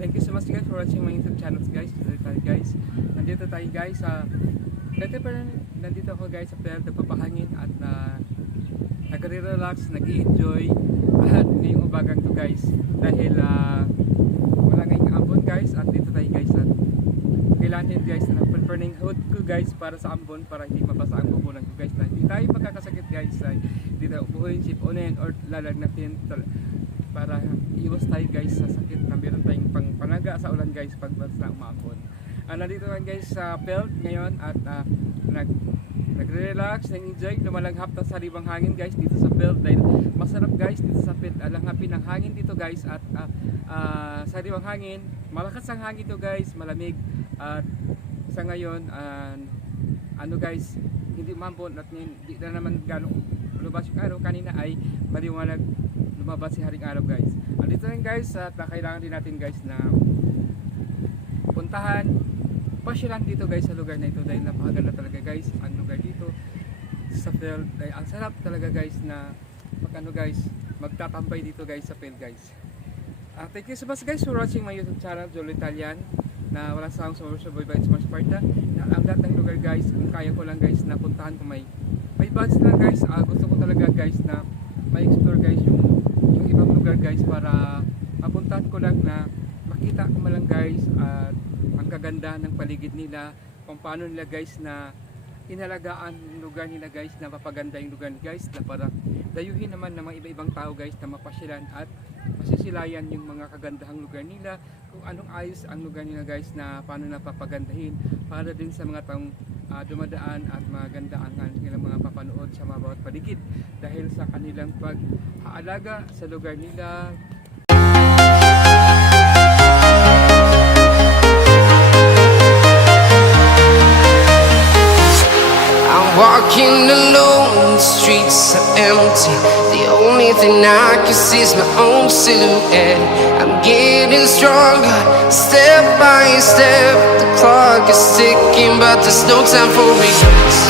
Thank you so much guys for watching my YouTube channels guys, guys. Nandito tayo guys sa dati pa nandito ako guys sa Perth, nagpapahangin at uh, nagre-relax, nag-enjoy at ngayong ubagang to guys dahil uh, wala ngayong ambon guys at dito tayo guys at kailangan guys na preparing hood ko guys para sa ambon para hindi mabasa ang bubunan ko guys. Na hindi tayo magkakasakit guys ay hindi tayo upuhin, sip unin or lalagnatin para iwas tayo guys sa sakit na meron tayong pang panaga sa ulan guys pag basta umapon. Ah, nandito lang guys sa Pelt ngayon at ah, nag nagre-relax, nag-enjoy, lumalanghap ng saribang hangin guys dito sa Pelt dahil masarap guys dito sa Pelt, alanghapin ng hangin dito guys at ah, ah, sariwang hangin, malakas ang hangin dito guys, malamig at sa ngayon ah, ano guys, hindi mambon at hindi na naman gano'ng lumabas yung araw kanina ay maliwanag lumabas si Haring Araw guys. Andito rin guys at kailangan din natin guys na puntahan pasyalan dito guys sa lugar na ito dahil napakaganda talaga guys ang lugar dito. Sa field dahil ang sarap talaga guys na mag ano guys magtatambay dito guys sa field guys. Ah, thank you so much guys for watching my YouTube channel Jolo Italian na walang sawang sumusuboy by Smart Sparta. Na ang lahat ng lugar guys kung kaya ko lang guys na puntahan ko may may budget lang guys. Ah, gusto ko talaga guys na may explore guys yung yung ibang lugar guys para mapuntahan ko lang na makita ko lang guys at ang kagandahan ng paligid nila kung paano nila guys na inalagaan yung lugar nila guys na mapaganda yung lugar guys na para dayuhin naman ng mga iba-ibang tao guys na mapasyalan at masisilayan yung mga kagandahang lugar nila kung anong ayos ang lugar nila guys na paano napapagandahin para din sa mga taong ah, dumadaan at maganda ang papanood sa mga bawat paligid dahil sa kanilang pag-aalaga sa lugar nila I'm walking alone, the streets are empty. The only thing I can see is my own silhouette. I'm getting stronger, step by step. The clock is ticking, but there's no time for regrets.